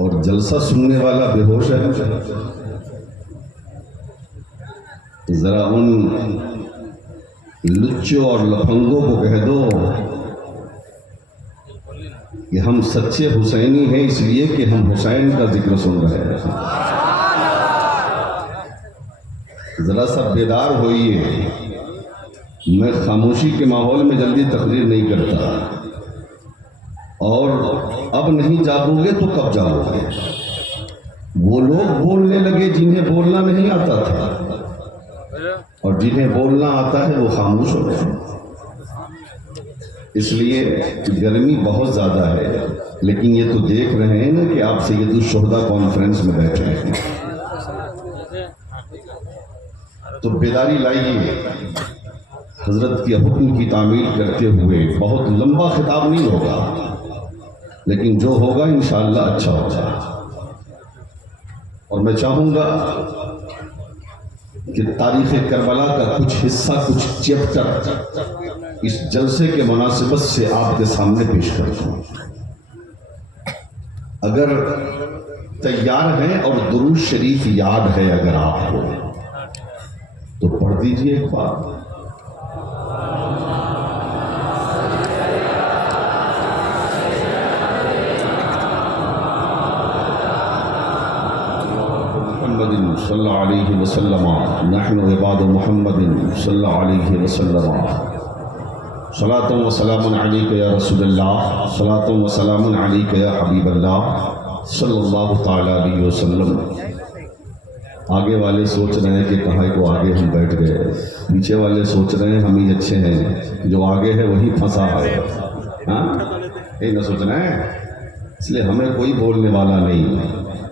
اور جلسہ سننے والا بے ہوش ہے. ذرا ان لچوں اور لفنگوں کو کہہ دو کہ ہم سچے حسینی ہیں اس لیے کہ ہم حسین کا ذکر سن رہے ہیں. ذرا سا بیدار ہوئیے. میں خاموشی کے ماحول میں جلدی تقریر نہیں کرتا، اور اب نہیں جاگو گے تو کب جاگو گے؟ وہ لوگ بولنے لگے جنہیں بولنا نہیں آتا تھا، اور جنہیں بولنا آتا ہے وہ خاموش ہو گئے. اس لیے گرمی بہت زیادہ ہے، لیکن یہ تو دیکھ رہے ہیں نا کہ آپ سید الشہداء کانفرنس میں بیٹھے ہیں. تو بیداری لائیے. حضرت کے حکم کی تعمیل کرتے ہوئے بہت لمبا خطاب نہیں ہوگا، لیکن جو ہوگا انشاءاللہ اچھا ہوگا. اور میں چاہوں گا کہ تاریخ کربلا کا کچھ حصہ، کچھ چیپٹر اس جلسے کے مناسبت سے آپ کے سامنے پیش کرتا ہوں. اگر تیار ہیں اور درود شریف یاد ہے اگر آپ کو تو پڑھ دیجئے ایک بار. محمد صلی اللہ علیہ وسلم نحن عباد محمد صلی اللہ علیہ وسلم صلاۃ و سلام علیک یا رسول اللہ، صلاۃ و سلام علیک یا حبیب اللہ صلی اللہ تعالی علیہ وسلم. آگے والے سوچ رہے ہیں کہ کہاں کو آگے ہم بیٹھ گئے، پیچھے والے سوچ رہے ہیں ہم ہی اچھے ہیں، جو آگے ہے وہی پھنسا ہے. ہاں یہ نہ سوچنا ہے. اس لیے ہمیں کوئی بولنے والا نہیں،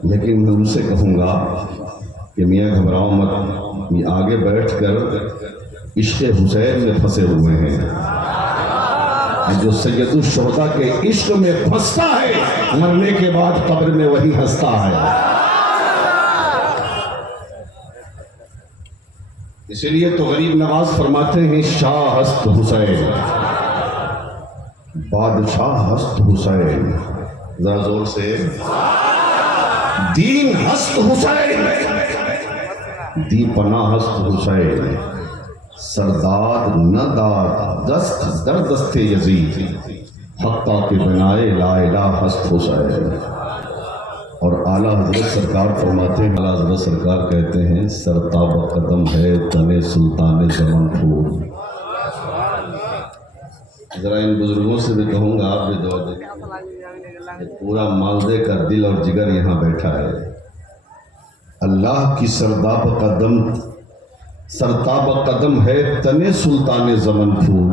لیکن میں ان سے کہوں گا کہ میاں گھبراؤ مت، یہ آگے بیٹھ کر عشق حسین میں پھنسے ہوئے ہیں. جو سید الشہداء کے عشق میں پھنستا ہے مرنے کے بعد قبر میں وہی ہنستا ہے. اسی لیے تو غریب نواز فرماتے ہیں شاہ ہست حسین، بادشاہ ہست حسین. ذرا زور سے. دین ہست حسین، دی پناہ ہست حسین، سرداد نہ داد دست در دست یزید، حقہ کے بنائے لا الہ ہست حسین. اور اعلیٰ حضرت سرکار فرماتے ہیں، اعلیٰ حضرت سرکار کہتے ہیں سرتاب قدم ہے تن سلطان زمن پھول. ذرا ان بزرگوں سے بھی کہوں گا آپ بھی دعا دیں. پورا مالدے کا دل اور جگر یہاں بیٹھا ہے. اللہ کی سرتاب قدم ہے تن سلطان زمن پھول،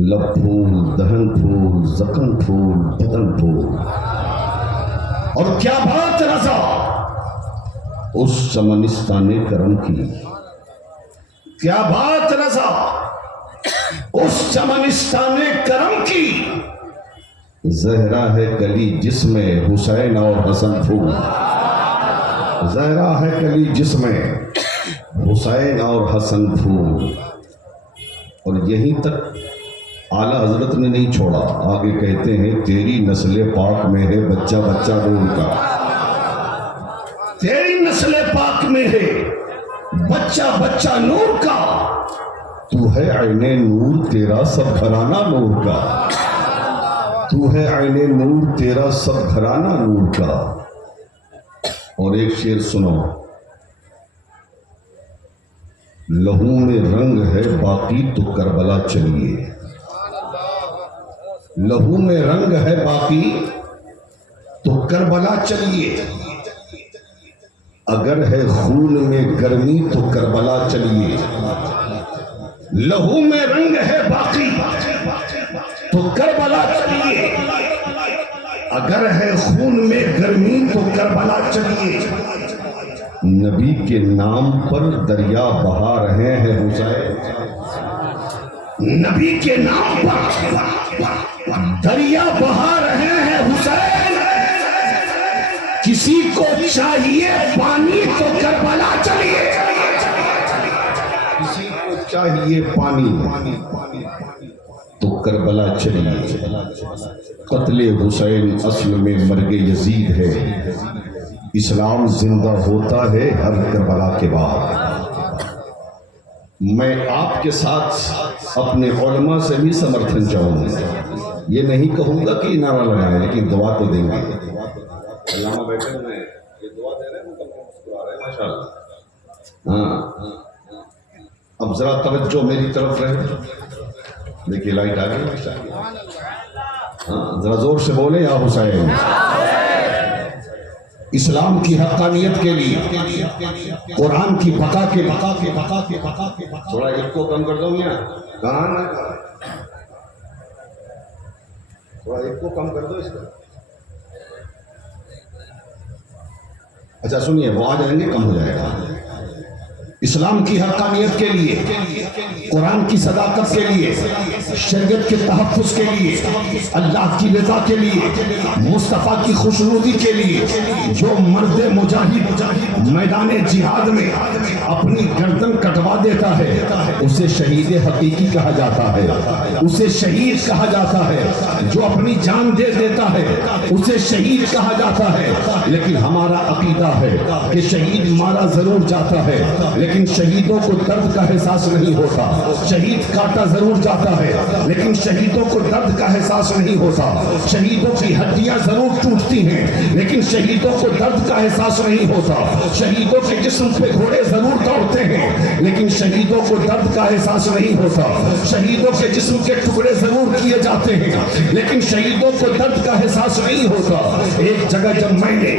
لب پھول دہن پھول زخم پھول بدن پھول. اور کیا بات رضا اس چمنستان کرم کی، کیا بات رضا اس چمنستان کرم کی. زہرا ہے کلی جس میں حسین اور حسن پھول، زہرا ہے کلی جس میں حسین اور حسن پھول. اور یہیں تک اعلیٰ حضرت نے نہیں چھوڑا، آگے کہتے ہیں تیری نسل پاک میں ہے بچہ بچہ نور کا، تیری نسل پاک میں ہے بچہ بچہ نور کا. تو ہے عین نور تیرا سب گھرانہ نور کا، تو ہے عین نور تیرا سب گھرانہ نور کا. اور ایک شعر سنو. لہو میں رنگ ہے باقی تو کربلا چلیے، لہو میں رنگ ہے باقی تو کربلا چلیے. اگر ہے خون میں گرمی تو کربلا چلیے. لہو میں رنگ ہے باقی تو کربلا چلیے. اگر ہے خون میں گرمی تو کربلا چلیے. نبی کے نام پر دریا بہا رہے ہیں حسین، نبی کے نام پر دریا بہا رہے ہیں حسین. کسی کو چاہیے پانی تو کربلا چلیے، کسی کو چاہیے پانی تو کربلا چلیے، قتل حسین اصل میں مرگ یزید ہے، اسلام زندہ ہوتا ہے ہر کربلا کے بعد۔ میں آپ کے ساتھ اپنے علماء سے بھی سمرتھن چاہوں گا، یہ نہیں کہوں گا کہ نعرہ لگائیں، لیکن دعا تو دیں گے۔ علامہ بیٹھے ہوئے ہیں، یہ دعا دے رہے ہیں، مسکرا رہے ہیں، ماشاءاللہ۔ ہاں، اب ذرا توجہ میری طرف رہے، دیکھیے لائٹ آ گئی، ہاں ذرا زور سے بولے یا حسین۔ اسلام کی حقانیت کے لیے، قرآن کی بقا کے تھوڑا ایک کو کم کر دو میاں، کہاں نہ تھوڑا ایک کو کم کر دو اس کا۔ اچھا سنیے، وہ آ جائیں گے، کم ہو جائے گا۔ اسلام کی حقانیت کے لیے، قرآن کی صداقت کے لیے، شریعت کے تحفظ کے لیے، اللہ کی رضا کے لیے، مصطفیٰ کی خوشنودی کے لیے جو مرد مجاہد میدان جہاد میں اپنی گردن کٹوا دیتا ہے اسے شہید حقیقی کہا جاتا ہے، اسے شہید کہا جاتا ہے۔ جو اپنی جان دے دیتا ہے اسے شہید کہا جاتا ہے۔ لیکن ہمارا عقیدہ ہے کہ شہید مارا ضرور جاتا ہے لیکن شہیدوں کو درد کا احساس نہیں ہوتا۔ شہید کاٹا ضرور جاتا ہے لیکن شہیدوں کو درد کا احساس نہیں ہوتا۔ شہیدوں کی ہڈیاں ضرور ٹوٹتی ہیں لیکن شہیدوں کو درد کا احساس نہیں ہوتا۔ شہیدوں کے جسم پہ گھوڑے ضرور دوڑتے ہیں لیکن شہیدوں کو درد کا احساس نہیں ہوتا۔ شہیدوں کے جسم کے ٹکڑے ضرور کیے جاتے ہیں لیکن شہیدوں کو درد کا احساس نہیں ہوتا۔ ایک جگہ جب میں نے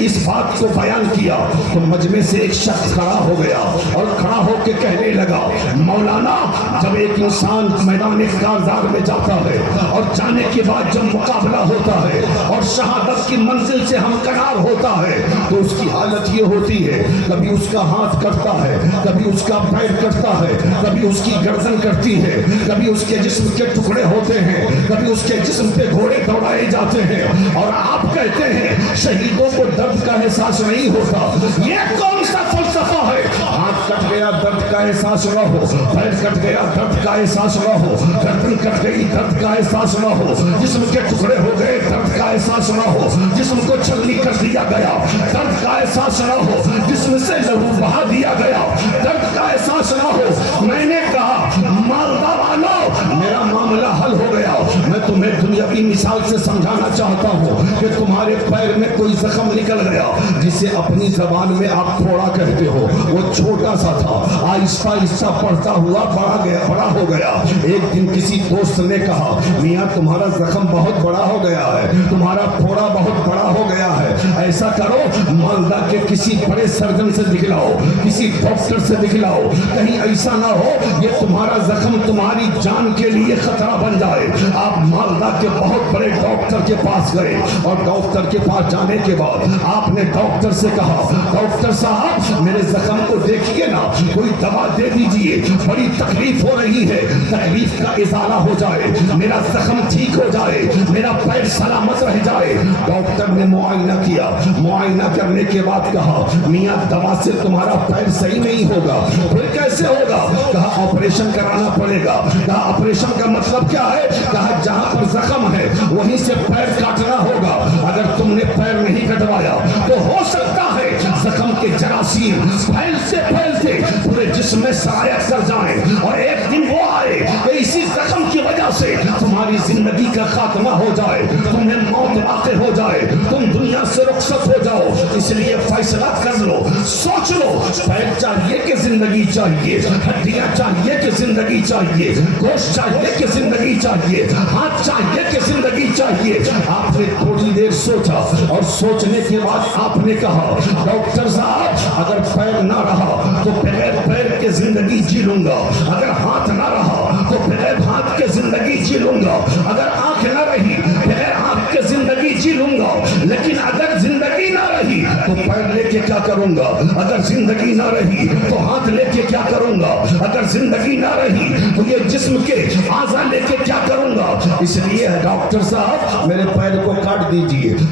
اس بات کو بیان کیا تو مجمع سے ایک شخص کھڑا ہو گیا اور کھڑا ہو کے کہنے لگا، مولانا جب ایک انسان میدان کارزار میں جاتا ہے اور جانے کے بعد جب مقابلہ ہوتا ہے اور شہادت کی منزل سے ہمکنار ہوتا ہے تو اس کی حالت یہ ہوتی ہے، کبھی اس کا ہاتھ کٹتا ہے، کبھی اس کا پیر کٹتا ہے، کبھی اس کی گردن کٹتی ہے، کبھی اس کے جسم کے ٹکڑے ہوتے ہیں، کبھی اس کے جسم پہ گھوڑے دوڑائے جاتے ہیں، اور آپ کہتے ہیں شہیدوں کو درد کا احساس نہیں ہوتا۔ یہ کون سا فلسفہ ہے؟ ہاتھ کٹ گیا درد کا احساس نہ ہو، پیر کٹ گیا درد کا احساس نہ ہو، گردن کٹ گئی درد کا احساس نہ ہو، جسم کے ٹکڑے ہو گئے درد کا احساس نہ ہو، جسم کو چھلنی کر دیا گیا درد کا احساس نہ ہو، جسم سے لہو بہا دیا گیا درد کا احساس نہ ہو۔ میں نے کہا مالدہ والو میرا معاملہ حل ہو گیا، میں تمہیں دنیاوی مثال سے سمجھانا چاہتا ہوں کہ تمہارے پیر میں کوئی زخم نکل گیا جسے اپنی زبان میں آپ پھوڑا کہتے ہو، وہ چھوٹا سا تھا، آہستہ آہستہ پڑتا ہوا بڑا ہو گیا۔ ایک دن کسی دوست نے کہا میاں تمہارا زخم بہت بڑا ہو گیا ہے، تمہارا پھوڑا بہت بڑا ہو گیا ہے، ایسا کرو مالدہ کے کسی بڑے سرجن سے دکھلاؤ، کسی ڈاکٹر سے دکھلاؤ، کہیں ایسا نہ ہو یہ تمہارا زخم تمہاری جان کے لیے خطرہ بن جائے۔ آپ مالدہ کے بہت بڑے ڈاکٹر کے پاس گئے اور ڈاکٹر کے پاس جانے کے بعد آپ نے ڈاکٹر سے کہا ڈاکٹر صاحب میرے زخم کو دیکھیے نا، کوئی دوا دے دیجئے، بڑی تکلیف ہو رہی ہے، تکلیف کا ازالہ ہو جائے، میرا زخم ٹھیک ہو جائے، میرا پیر سلامت رہ جائے۔ ڈاکٹر نے معائنہ کیا، معائنہ کرنے کے بعد کہا میاں دوا سے تمہارا پیر صحیح نہیں ہوگا۔ پھر کیسے ہوگا؟ کہا آپریشن کرانا پڑے گا۔ کہا آپریشن کا مطلب کیا ہے؟ کہا جہاں پر زخم ہے وہیں سے پیر کاٹنا ہوگا، اگر تم نے پیر نہیں کٹوایا تو ہو سکتا ہے زخم کے جراثیم پھیلتے پورے جسم میں سرایت کر جائیں اور ایک دن وہ آئے کہ اسی زخم کی وجہ سے تمہاری زندگی کا خاتمہ ہو جائے، تمہیں موت واقع ہو جائے، تم دنیا سے رخصت ہو جاؤ۔ اس لیے فیصلہ کر لو، سوچ لو، پیر چاہیے کہ زندگی چاہیے، ہڈیاں چاہیے کہ زندگی چاہیے، گوشت چاہیے کہ زندگی چاہیے، ہاتھ چاہیے کہ زندگی چاہیے۔ آپ نے تھوڑی دیر سوچا اور سوچنے کے بعد آپ نے کہا ڈاکٹر صاحب اگر پیر نہ رہا تو بغیر پیر کے زندگی جی لوں گا، اگر ہاتھ نہ رہا تو بغیر ہاتھ کے زندگی جی لوں گا، اگر آنکھ نہ رہی بغیر آنکھ کے زندگی جی لوں گا، لیکن اگر زندگی نہ رہی تو پیر لے کے کیا کروں گا، اگر زندگی نہ رہی تو ہاتھ لے کے کیا کروں گا، اگر زندگی نہ رہی تو یہ جسم کے اعضاء لے کے کیا کروں گا۔ اس لیے ڈاکٹر صاحب میرے پیر کو کاٹ دیجئے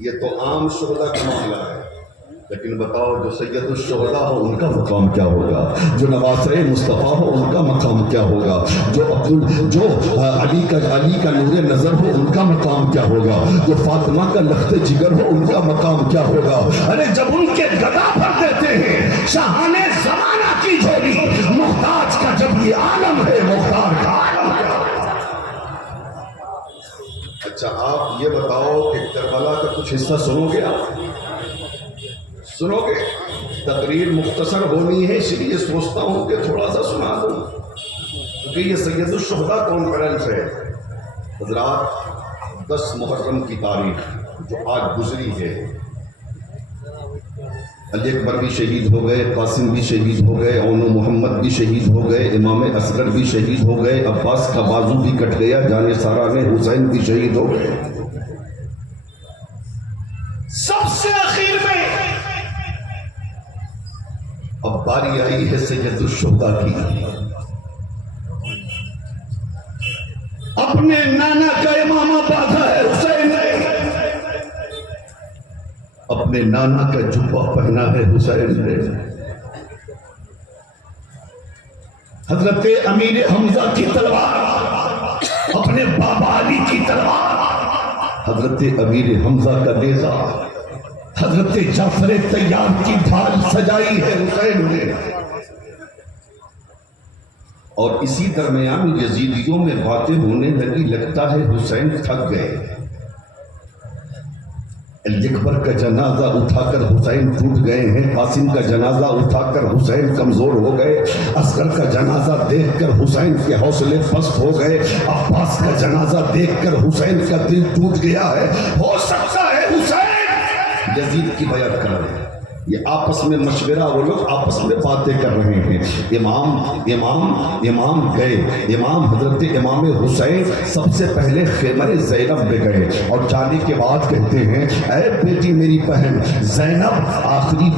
یہ تو عام شہداء کا معاملہ ہے، لیکن بتاؤ جو سید الشہداء ہو ان کا مقام کیا ہوگا، جو نواسۂ مصطفیٰ ہو ان کا مقام کیا ہوگا، جو علی کا نور نظر ہو ان کا مقام کیا ہوگا، جو فاطمہ کا لخت جگر ہو ان کا مقام کیا ہوگا۔ ارے جب ان کے گدا بھر دیتے ہیں شاہان زمانہ کی جھولی، محتاج کا جب یہ عالم ہے مختار کا عالم کیا ہوگا۔ اچھا آپ یہ بتاؤ کہ کربلا کا کچھ حصہ سنو گے، آپ سنو گے؟ تقریر مختصر ہونی ہے، اس لیے سوچتا ہوں کہ تھوڑا سا سنا دوں، کیونکہ یہ سید الشہداء کانفرنس ہے۔ حضرات 10 محرم کی تاریخ جو آج گزری ہے، علی اکبر بھی شہید ہو گئے، قاسم بھی شہید ہو گئے، اونو محمد بھی شہید ہو گئے، امام اصغر بھی شہید ہو گئے، عباس کا بازو بھی کٹ گیا، جان سارا نے حسین بھی شہید ہو گئے۔ سب سے اخیر میں اب باری آئی ہے سید الشہداء کی، اپنے نانا کا امامہ باندھا ہے حسین نے، اپنے نانا کا جبہ پہنا ہے حسین نے، حضرت امیر حمزہ کی تلوار، اپنے بابا علی کی تلوار، حضرت امیر حمزہ کا نیزہ، حضرت جعفر طیار کی ڈھال سجائی ہے حسین نے۔ اور اسی درمیان یزیدیوں میں باتیں ہونے لگی، لگتا ہے حسین تھک گئے، علی اکبر کا جنازہ اٹھا کر حسین ٹوٹ گئے ہیں، قاسم کا جنازہ اٹھا کر حسین کمزور ہو گئے، اصغر کا جنازہ دیکھ کر حسین کے حوصلے پست ہو گئے، عباس کا جنازہ دیکھ کر حسین کا دل ٹوٹ گیا ہے۔ ہو سکتا ہے حسین یزید کی بیعت کر رہے ہیں، یہ آپس میں مشورہ، وہ لوگ آپس میں باتیں کر رہے ہیں۔ امام گئے، امام حضرت امام حسین سب سے پہلے خیمہ زینب میں گئے اور جانے کے بعد کہتے ہیں، اے بیٹی میری بہن زینب، آخری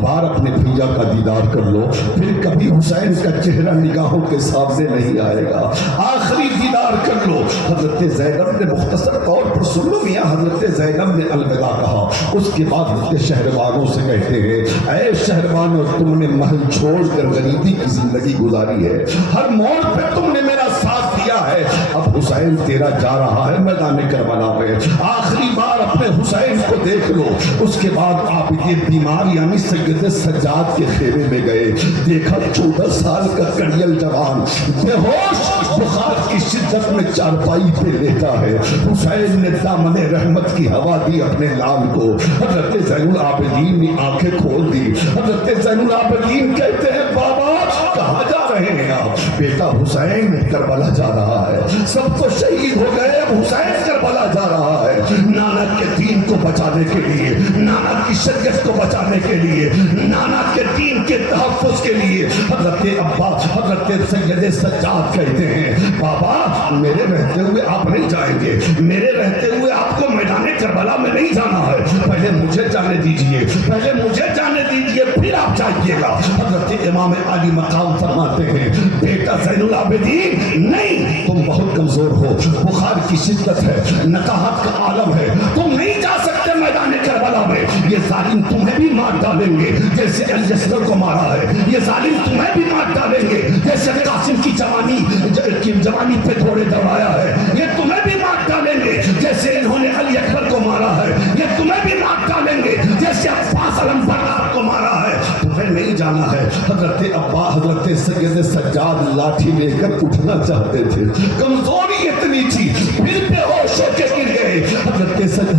بار اپنے بھیا کا دیدار کر لو، پھر کبھی حسین کا چہرہ نگاہوں کے سامنے نہیں آئے گا، آخری دیدار کر لو۔ حضرت زینب نے مختصر طور پر سن لو میاں، حضرت زینب نے الوداع کہا، اس کے بعد حضرت شہربانوں سے کہتے ہیں، اے شہربانوں، تم نے محل چھوڑ کر غریبی کی زندگی گزاری ہے، ہر موڑ پہ تم نے میرا ساتھ دیا ہے، اب حسین تیرا جا رہا ہے میدان کربلا میں، آخری بار اپنے حسین کو دیکھ لو۔ اس کے بعد آپ یہ بیمار یعنی سید سجاد کے خیمے میں گئے، دیکھا 14 سال کا کڑیل جوان بے ہوش بخار کی شدت میں چارپائی پہ لیٹا ہے، حسین نے دامن رحمت کی ہوا دی اپنے لال کو، حضرت زین العابدین نے آنکھیں کھول دی، حضرت زین العابدین کہتے ہیں، بابا کہاں جا رہے ہیں آپ؟ بیٹا حسین کربلا جا رہا ہے، سب تو شہید ہو گئے، اب حسین کربلا جا رہا ہے، نانا کے دین کو بچانے کے لیے، نانا کی شریعت کو بچانے کے لیے، نانا کے دین کے تحفظ کے لیے۔ حضرت عباس، حضرت سید سجاد کہتے ہیں، بابا میرے رہتے ہوئے آپ نہیں جائیں گے، میرے رہتے ہوئے آپ کو میدان کربلا میں نہیں جانا ہے، پہلے مجھے جانے دیجئے، پہلے مجھے جانے دیجئے، پھر آپ جائیے گا۔ حضرت امام علی مقام فرماتے ہیں، بیٹا زین العابدین نہیں، تم بہت کمزور ہو، بخار کی شدت ہے، نقاہت کا عالم ہے، تم نہیں جا سکتے میدان کربلا میں، یہ ظالم تمہیں بھی مار ڈالیں گے جیسے علی اصغر کو مارا ہے، یہ ظالم تمہیں بھی مار ڈالیں گے جیسے قاسم کی جوانی پہ تھوڑے دوڑایا ہے، یہ تمہیں بھی مار ڈالیں گے جیسے انہوں نے علی اکبر کو مارا ہے، یہ تمہیں بھی مار ڈالیں گے جیسے عباس علمبردار کو مارا ہے، تمہیں نہیں جانا ہے۔ حضرت عباس، حضرت سید سجاد لاٹھی لے کر اٹھنا چاہتے تھے، کمزوری اتنی تھی، پھر بے ہوش ہو کے گر گئے۔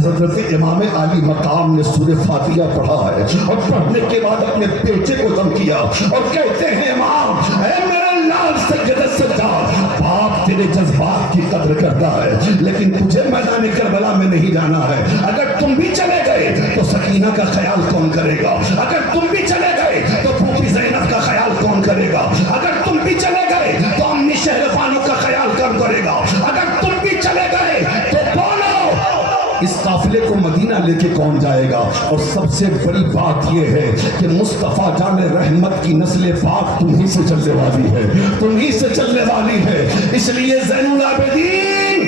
حضرت امام علی مقام نے سورہ فاتحہ پڑھا ہے اور پڑھنے کے بعد اپنے بیٹے کو دم کیا اور کہتے ہیں، امام اے میرے لال سید سجاد، باپ تیرے جذبات کی قدر کرتا ہے لیکن تجھے میدان کربلا میں نہیں جانا ہے، اگر تم بھی چلے گئے تو سکینہ کا خیال کون کرے گا، اگر تم بھی چلے گئے تو پھوپھی زینب کا خیال کون کرے گا، اگر تم بھی چلے گئے تو امی شہربانوں کا خیال کون کرے گا، اگر تم بھی چلے گئے تو بولو اس قافلے کو مدینہ لے کے کون جائے گا۔ اور سب سے بڑی بات یہ ہے کہ مصطفیٰ جان رحمت کی نسل پاک تمہیں سے چلنے والی ہے، تمہیں سے چلنے والی ہے، اس لیے زین العابدین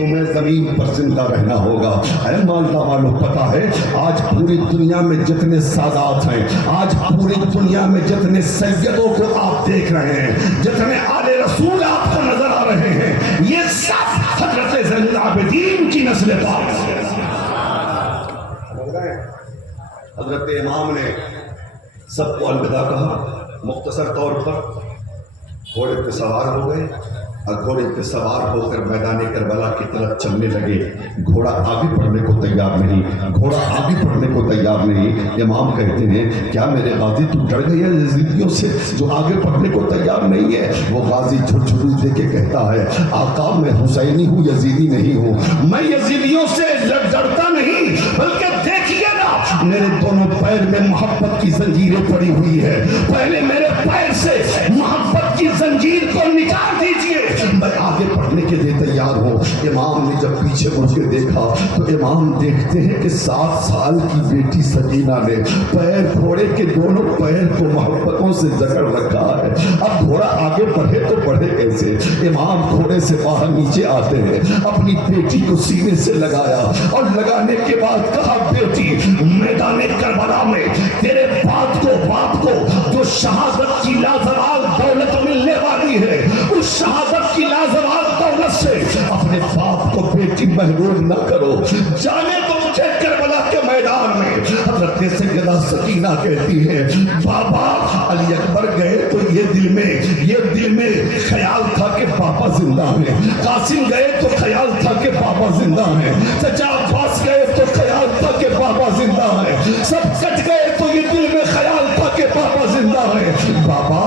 تمہیں زمین پر زندہ رہنا ہوگا۔ اے مالدہ والوں، پتہ ہے آج پوری دنیا میں جتنے سادات ہیں، آج پوری دنیا میں جتنے سیدوں کو آپ دیکھ رہے ہیں، جتنے آل رسول آپ کو نظر آ رہے ہیں، یہ سب حضرت زین العابدین کی نسل پاک ہے۔ حضرت امام نے سب کو الوداع کہا، مختصر طور پر گھوڑے پہ سوار ہو گئے اور گھوڑے پہ سوار ہو کر میدان کربلا کی طرف چلنے لگے۔ گھوڑا آگے بڑھنے کو تیار نہیں، گھوڑا آگے بڑھنے کو تیار نہیں۔ امام کہتے ہیں کیا میرے غازی تو ڈر گئے ہیں یزیدیوں سے جو آگے بڑھنے کو تیار نہیں ہے؟ وہ غازی جھرجھری دے کے کہتا ہے آقا میں حسینی ہوں، یزیدی نہیں ہوں، میں یزیدیوں سے ڈرتا نہیں، بلکہ دیکھیے نا میرے دونوں پیر میں محبت کی زنجیریں پڑی ہوئی ہے، پہلے میرے پیر سے محبت کی زنجیر کو نکال دیجئے، میں آگے پڑھنے کے لیے تیار ہوں۔ امام نے جب پیچھے مڑ کے دیکھا تو امام دیکھتے ہیں کہ 7 سال کی بیٹی سکینہ نے پیر گھوڑے کے دونوں پیر کو محبتوں سے جکڑ رکھا ہے۔ اب گھوڑا آگے بڑھے تو بڑھے کیسے؟ امام گھوڑے سے باہر نیچے آتے ہیں، اپنی بیٹی کو سینے سے لگایا اور لگانے کے بعد کہا بیٹی میدان کربلا میں تیرے باپ کو جو شہادت کی لازوال دولت ملنے والی ہے، اس شہادت کی لازوال دولت سے اپنے باپ کو بیٹی محروم نہ کرو۔ جانے تو مجھے کربلا کے میدان میں حضرت سیدہ سکینہ کہتی ہے بابا علی اکبر گئے تو یہ دل میں خیال تھا کہ پاپا زندہ ہیں، قاسم گئے تو خیال تھا کہ پاپا زندہ ہیں، چچا عباس گئے تو خیال تھا کہ پاپا زندہ ہیں، سب کٹ گئے تو یہ دل میں خیال تھا کہ پاپا زندہ ہیں۔ بابا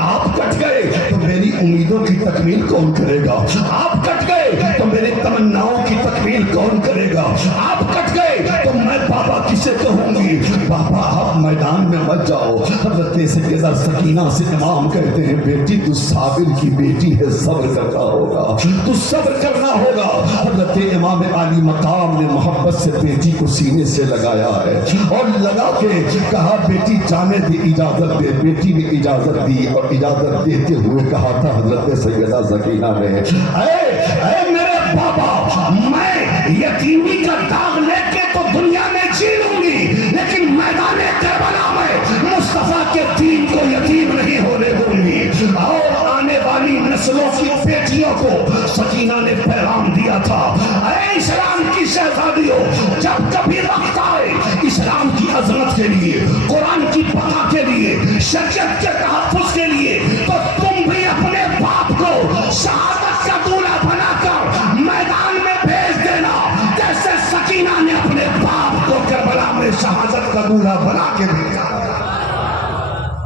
آپ کٹ گئے تو میری امیدوں کی تکمیل کون کرے گا؟ آپ کٹ گئے تو میری تمناؤں کی تکمیل کون کرے گا؟ آپ کٹ گئے تو میں بابا کسے کہوں گی؟ بابا آپ میدان میں مت جاؤ۔ حضرت سیدہ سکینہ سے امام کہتے ہیں بیٹی تو صابر کی بیٹی ہے، صبر کرنا ہوگا، تو صبر کرنا ہوگا۔ حضرت امام عالی مقام نے محبت سے بیٹی کو سینے سے لگایا ہے اور لگا کے کہا بیٹی جانے دے، اجازت دے۔ بیٹی نے اجازت دی اور اجازت دیتے ہوئے کہا تھا حضرت سیدہ سکینہ نے اے میرے بابا میں یتیمی کا داغ لے کے تو دنیا میں جی لوں گی، لیکن میدان کربلا میں مصطفیٰ کے دین کو یتیم نہیں ہونے دوں گی۔ اور آنے والی نسلوں کی بیٹیوں کو سکینہ نے پیغام دیا تھا اے اسلام کی شہزادیوں، جب کبھی وقت آئے اسلام کی عظمت کے لیے، قرآن کی بقا کے لیے، شریعت کے تحفظ کے لیے، تو تم بھی اپنے باپ کو شہادت کا دولہا بنا کر میدان میں بھیج دینا، جیسے سکینہ نے اپنے باپ کو کربلا میں شہادت کا دولہا بنا کے بھیجا۔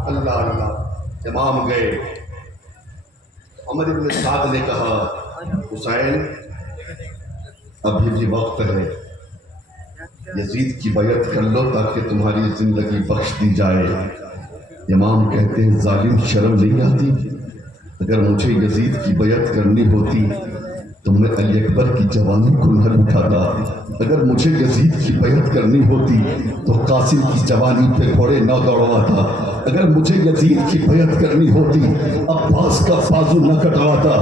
اللہ اللہ۔ امام گئے، عمر بن سعد نے کہا حسین ابھی بھی وقت ہے، یزید کی بیعت کر لو تاکہ تمہاری زندگی بخش دی جائے۔ امام کہتے ہیں ظالم شرم نہیں آتی؟ اگر مجھے یزید کی بیعت کرنی ہوتی تو میں علی اکبر کی جوانی کو نہ لٹاتا، اگر مجھے یزید کی بیعت کرنی ہوتی تو قاسم کی جوانی پہ گھوڑے نہ دوڑواتا، اگر مجھے یزید کی بیعت کرنی ہوتی عباس کا بازو نہ کٹواتا،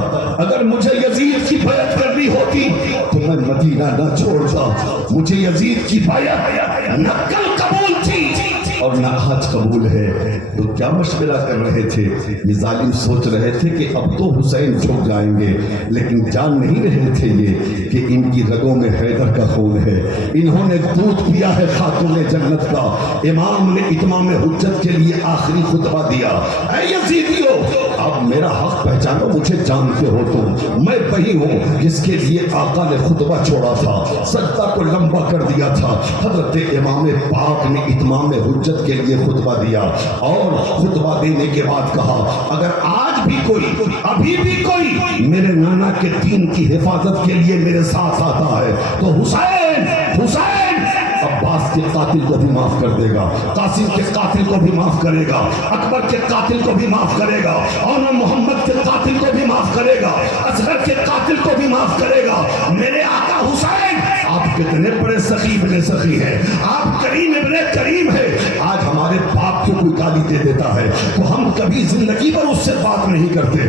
اگر مجھے یزید کی بیعت کرنی ہوتی تو میں مدینہ نہ چھوڑتا۔ مجھے یزید کی بیعت نہ کل قبول تھی اور نہ آج قبول ہے۔ تو کیا مشورہ کر رہے تھے؟ یہ ظالم سوچ رہے تھے کہ اب تو حسین جھک جائیں گے، لیکن جان نہیں رہے تھے یہ کہ ان کی رگوں میں حیدر کا خون ہے، انہوں نے دودھ پیا ہے خاتون جنت کا۔ امام نے اتمام حجت کے لیے آخری خطبہ دیا، اے یزیدیو اب میرا حق پہچانو، مجھے جانتے ہو تم، میں وہی ہوں جس کے لیے آقا نے خطبہ چھوڑا تھا، سجدہ کو لمبا کر دیا تھا۔ حضرت امام پاک نے اتمام حجت کے لیے خطبہ دیا اور خطبہ دینے کے بعد کہا اگر آج بھی کوئی، ابھی بھی کوئی میرے نانا کے دین کی حفاظت کے لیے میرے ساتھ آتا ہے تو حسین عباس کے قاتل کو بھی معاف کر دے گا، قاسم کے قاتل کو بھی معاف کرے گا، اکبر کے قاتل کو بھی معاف کرے گا، اور محمد کے قاتل کو بھی معاف کرے گا، اصغر کے قاتل کو بھی معاف کرے گا۔ میرے آقا حسین آپ کتنے بڑے سخی ابن سخی ہیں، آپ کریم ابن کریم ہیں۔ آج ہمارے باپ کو کوئی گالی دے دیتا ہے تو ہم کبھی زندگی پر اس سے بات نہیں کرتے،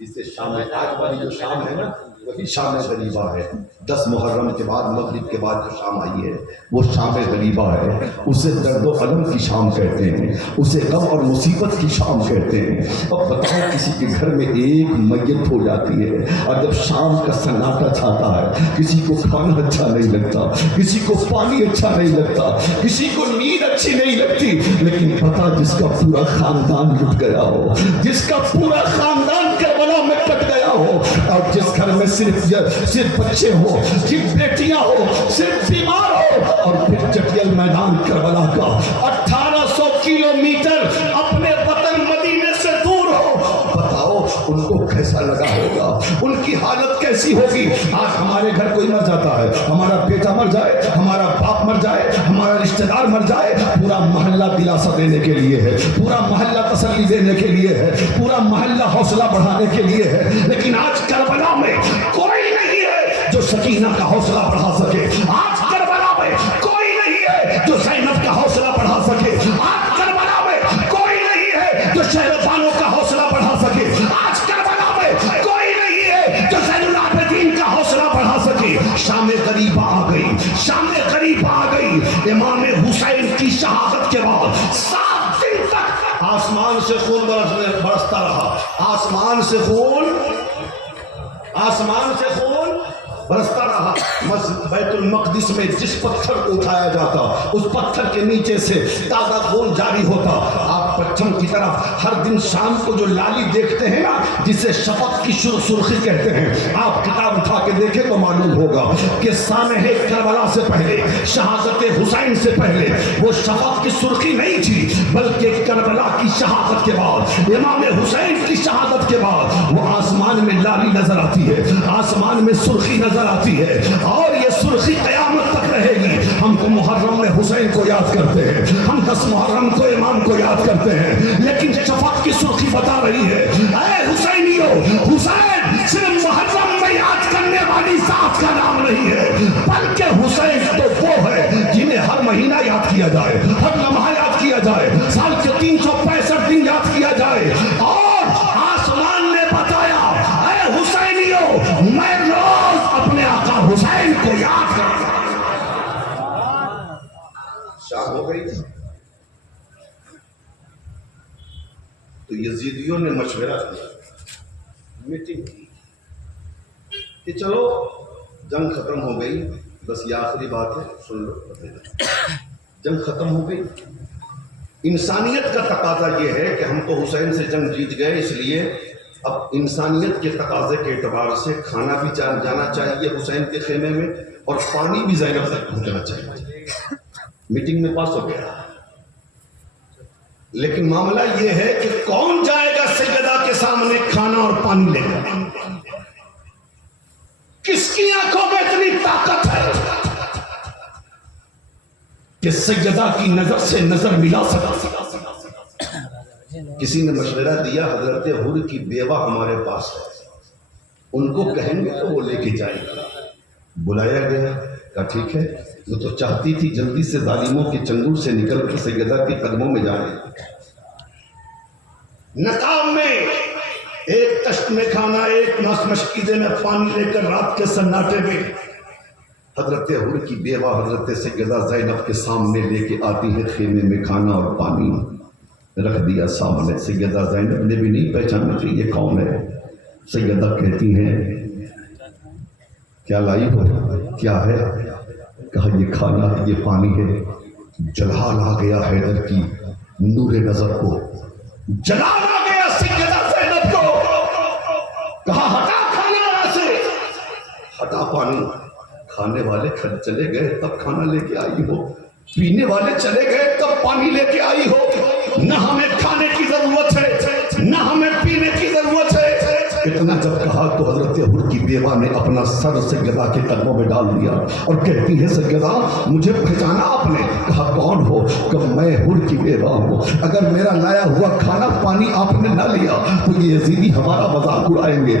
جسے شام آج والی جو شام ہے نا وہی شام غریبہ ہے. 10 محرم کے بعد مغرب کے بعد جو شام آئی ہے وہ شام غریبہ ہے. اسے درد و الم کی شام کہتے ہیں, اسے غم اور مصیبت کی شام کہتے ہیں. اب بتاؤ کسی کے گھر میں ایک میت ہو جاتی ہے اور جب شام کا سناٹا چھاتا ہے, کسی کو کھانا اچھا نہیں لگتا, کسی کو پانی اچھا نہیں لگتا, کسی کو نیند اچھی نہیں لگتی, لیکن پتا جس کا پورا خاندان لٹ گیا ہو, جس کا پورا خاندان کربلا میں کٹ گیا ہو, اور جس گھر میں صرف بچے ہو, صرف بیٹیاں ہو, صرف بیمار ہو, اور پھر چٹیل میدان کربلا کا 1800 کلومیٹر اپنے وطن مدینے سے دور ہو, بتاؤ ان کو کیسا لگا ہوگا, ان کی حالت کیسی ہوگی. آج ہمارے گھر کوئی مر جاتا ہے, ہمارا بیٹا مر جائے, ہمارا باپ مر جائے, ہمارا رشتہ دار مر جائے, پورا محلہ دلاسا دینے کے لیے ہے, پورا محلہ تسلی دینے کے لیے ہے, پورا محلہ حوصلہ بڑھانے کے لیے ہے. لیکن آج کربلا میں کوئی نہیں ہے جو سکینہ کا حوصلہ بڑھا سکے. آج کربلا میں کوئی نہیں ہے جو زینب کا حوصلہ بڑھا سکے. آج کربلا میں کوئی نہیں ہے جو شہربانوں کا حوصلہ بڑھا سکے. آج کربلا میں کوئی نہیں ہے جو زین العابدین کا حوصلہ بڑھا سکے. شام غریبہ آ گئی, شام غریبہ آ گئی. امام حسین کی شہادت کے بعد 7 دن تک آسمان سے خون برستا رہا, آسمان سے خون برستا رہا. بیت المقدس میں جس پتھر کو اٹھایا جاتا اس پتھر کے نیچے سے تازہ خون جاری ہوتا. آپ پچھم کی طرف ہر دن شام کو جو لالی دیکھتے ہیں نا, جسے شفق کی سرخی کہتے ہیں, آپ کتاب اٹھا کے دیکھیں تو معلوم ہوگا کہ سانحہ کربلا سے پہلے, شہادت حسین سے پہلے وہ شفق کی سرخی نہیں تھی, بلکہ کربلا کی شہادت کے بعد, امام حسین کی شہادت کے بعد وہ آسمان میں لالی نظر آتی ہے, آسمان میں سرخی نظر آتی ہے, اور یہ سرخی قیامت تک رہے گی. ہم کو محرم میں حسین کو یاد کرتے ہیں, ہم 10 محرم کو امام کو یاد کرتے ہیں, لیکن شفق کی سرخی بتا رہی ہے اے حسینیو, حسین صرف محرم میں یاد کرنے والی ذات کا نام نہیں ہے, بلکہ حسین تو وہ ہے جنہیں ہر مہینہ یاد کیا جائے, ہر لمحہ یاد کیا جائے, سال کے 365 دن یاد کیا جائے. اور آسمان نے بتایا اے حسینیو, میں روز اپنے آقا حسین کو یاد کرتا. شام ہو گئی تو یزیدیوں نے مشورہ کیا, میٹنگ کی کہ چلو جنگ ختم ہو گئی, بس یہ آخری بات ہے سن لو, جنگ ختم ہو گئی. انسانیت کا تقاضا یہ ہے کہ ہم تو حسین سے جنگ جیت گئے, اس لیے اب انسانیت کے تقاضے کے اعتبار سے کھانا بھی جانا چاہیے حسین کے خیمے میں, اور پانی بھی زینب تک پہنچنا چاہیے. میٹنگ میں پاس ہو گیا, لیکن معاملہ یہ ہے کہ کون جائے گا سیدہ کے سامنے کھانا اور پانی لے کر؟ کس کی آنکھوں میں اتنی طاقت ہے کہ سیدہ کی نظر سے نظر ملا سکتا؟ کسی نے مشورہ دیا حضرت حر کی بیوہ ہمارے پاس ہے, ان کو کہیں گے تو وہ لے کے جائے گا. بلایا گیا, کہا ٹھیک ہے, وہ تو چاہتی تھی جلدی سے ظالموں کے چنگل سے نکل کے سیدہ کے قدموں میں جائے. نقاب میں ایک تشت میں کھانا, ایک مشکیزے میں پانی لے کر رات کے سناٹے میں حضرت حر کی بیوہ حضرت سیدہ زینب کے سامنے لے کے آتی ہے خیمے میں کھانا اور پانی رکھ دیا سامنے. سیدہ زینب نے بھی نہیں پہچانا کہ یہ کون ہے. سیدہ کہتی ہیں کیا لائی ہو, کیا ہے؟ کہا یہ کھانا ہے, یہ پانی ہے. جلال آ گیا حیدر کی نور نظر کو, جلال آ گیا سیدہ زینب کو. کہا ہٹا کھانا یہاں سے, ہٹا پانی. کھانے والے چلے گئے تب کھانا لے کے آئی ہو, پینے والے چلے گئے تب پانی لے کے آئی ہو. نہ ہمیں کھانے کی ضرورت ہے نہ ہمیں پینے کی ضرورت ہے. اتنا جب کہا تو حضرت حر کی بیوہ نے اپنا سر سیدہ کے قدموں میں ڈال دیا اور کہتی ہے سیدہ مجھے پہچانا آپ نے؟ کہا کون ہو؟ کہ میں حر کی بیوہ ہوں. اگر میرا لایا ہوا کھانا پانی آپ نے نہ لیا تو یہ یزیدی ہمارا مذاق اڑائیں گے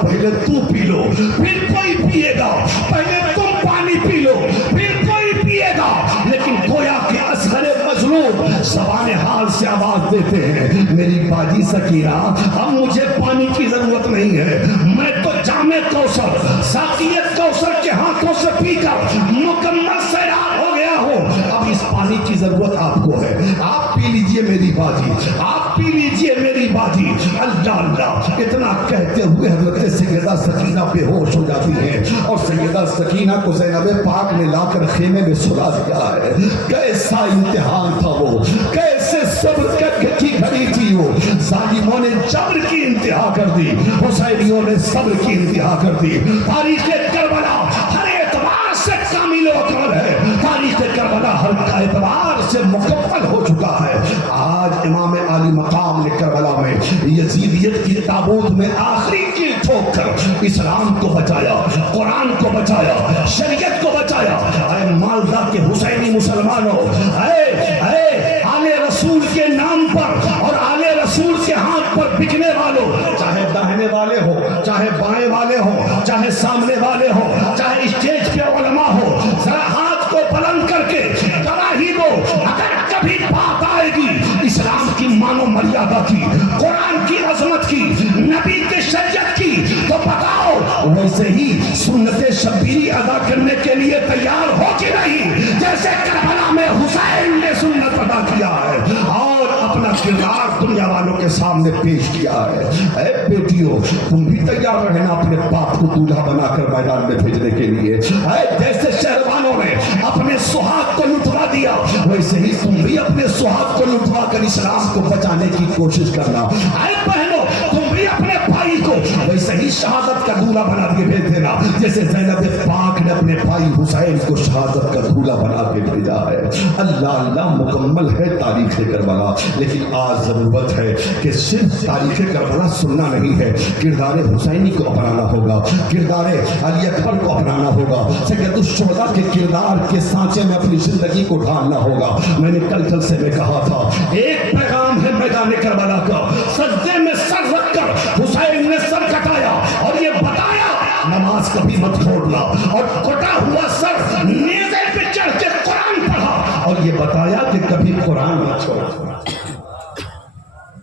پہلے تو پی لو پھر کوئی پیے گا, پہلے تم پانی پی لو پھر کوئی پیے گا. لیکن گویا کہ اصغر مظلوم زبان حال سے آواز دیتے ہیں, میری باجی سکینہ اب مجھے پانی کی ضرورت نہیں ہے, میں تو جام کوثر ساقیت کوثر کے ہاتھوں سے پی کر مکمل سیراب ہو گیا ہوں. اب اس پانی کی ضرورت آپ کو ہے, آپ پی لیجئے میری باجی, آپ پی لیجئے میری باجی. اللہ اللہ اتنا کہتے ہوئے حضرت سیدہ سکینہ بے ہوش ہو جاتی ہیں, اور سیدہ سکینہ کو زینب پاک نے لا کر خیمے میں سلا دیا ہے. کیسا امتحان تھا وہ, کیسے صبر کی گھڑی تھی وہ. ظالموں نے جبر کی انتہا کر دی, حسینیوں نے صبر کی انتہا کر دی. تاریخ کربلا ہر اعتبار سے کامل و اکمل ہے, تاریخ کربلا ہر اعتبار سے مکمل ہو چکا ہے. آج امام عالی مقام نے کربلا میں یزیدیت کی تابوت میں آخری کیل ٹھوک کر اسلام کو بچایا, قرآن کو بچایا, شریعت کو بچایا. اے مالدہ کے حسینی مسلمانوں, اے آل رسول کے نام پر اور آل رسول کے ہاتھ پر بکنے والوں, چاہے داہنے والے ہو, چاہے بائیں والے ہو, چاہے سامنے والے ہو, چاہے اسٹیج پہ علماء ہو, ذرا ہاتھ کو بلند کر کے گواہی دو, اگر کبھی بات آئے گی اسلام کی مان و مریادہ کی, قرآن کی عظمت کی, نبی کے شریعت کی, تو بتاؤ ویسے ہی سنت شبیری ادا کرنے کے لیے تیار ہو کہ نہیں, جیسے کربلا میں حسین نے سنت ادا کیا ہے اور اپنا کردار دنیا والوں کے سامنے پیش کیا ہے. اے بیٹیوں, تم بھی تیار رہنا اپنے باپ کو دولہا بنا کر میدان میں بھیجنے کے لیے. اے جیسے شہروانوں نے اپنے سہاگ کو لٹوا دیا, ویسے ہی تم بھی اپنے سہاگ کو لٹوا کر اسلام کو بچانے کی کوشش کرنا. اے بہنوں, تم بھی اپنے بھائی کو ویسے ہی شہادت کا دولہا بنا کے بھیج دینا, جیسے زینب پاک نے اپنے بھائی حسین کو شہادت کا دولہا بنا کے بھیجا ہے. اللہ اللہ مکمل ہے تاریخ کربلا, لیکن آج ضرورت ہے کہ صرف تاریخ کربلا سننا نہیں ہے, کردار حسینی کو اپنانا ہوگا, کردار علی اکبر کو اپنانا ہوگا, سید الشہداء کے کردار کے سانچے میں اپنی زندگی کو ڈھالنا ہوگا. میں نے کل جلسے میں کہا تھا, ایک پیغام ہے میدان کربلا کا, سجدے میں سر رکھ کر حسین نے سر کٹایا اور یہ بتایا نماز کبھی مت چھوڑنا, اور کٹا ہوا سر نیزے پہ چڑھ کے قرآن پڑھا اور یہ بتایا کہ کبھی قرآن مت چھوڑنا.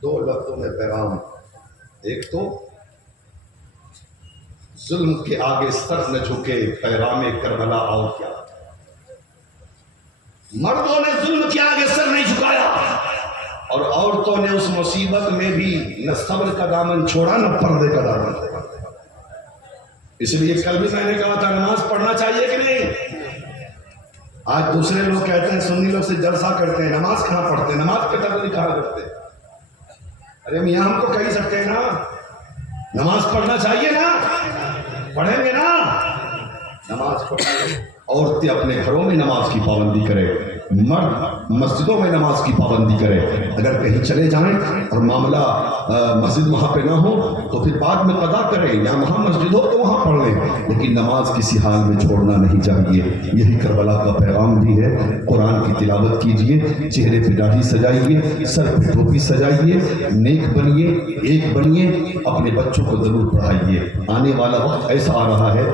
دو لفظوں میں پیغام, ایک تو ظلم کے آگے سر نہ جھکے, پیغام کربلا اور کیا. مردوں نے ظلم کے آگے سر نہیں جھکایا, اور عورتوں نے اس مصیبت میں بھی نہ صبر کا دامن چھوڑا نہ پردے کا دامن چھوڑا. اس لیے کل بھی میں نے کہا تھا نماز پڑھنا چاہیے کہ نہیں. آج دوسرے لوگ کہتے ہیں سنی لوگ سے جلسہ کرتے ہیں, نماز کہاں پڑھتے ہیں, نماز پہ تک نہیں کہا کرتے. ارے میاں ہم کو کہہ سکتے ہیں نا, نماز پڑھنا چاہیے نا, پڑھیں گے نا, نماز پڑھیں. عورتیں اپنے گھروں میں نماز کی پابندی کرے, مرد مسجدوں میں نماز کی پابندی کرے. اگر کہیں چلے جائیں اور معاملہ مسجد وہاں پہ نہ ہو تو پھر بعد میں قضا کریں, یا وہاں مسجد ہو تو وہاں پڑھ لیں, لیکن نماز کسی حال میں چھوڑنا نہیں چاہیے. یہی کربلا کا پیغام بھی ہے. قرآن کی تلاوت کیجئے, چہرے پہ داڑھی سجائیے, سر پہ ٹوپی سجائیے, نیک بنیے, ایک بنیے, اپنے بچوں کو ضرور پڑھائیے. آنے والا وقت ایسا آ رہا ہے